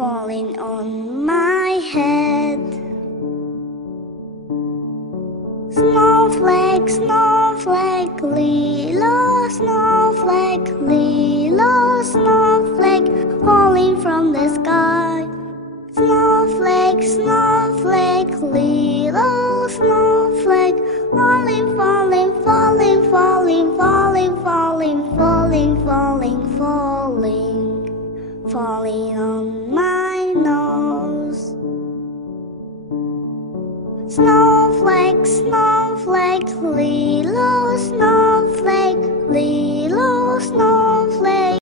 falling on my head. Snowflake, snowflake, Lilo, snowflake, Lilo, snowflake, falling from the sky. Snowflake, snowflake, Lilo, snowflake, falling, falling, falling, falling, falling, falling, falling, falling, falling, falling on my nose. Snowflake, snowflake, Lilo, snowflake.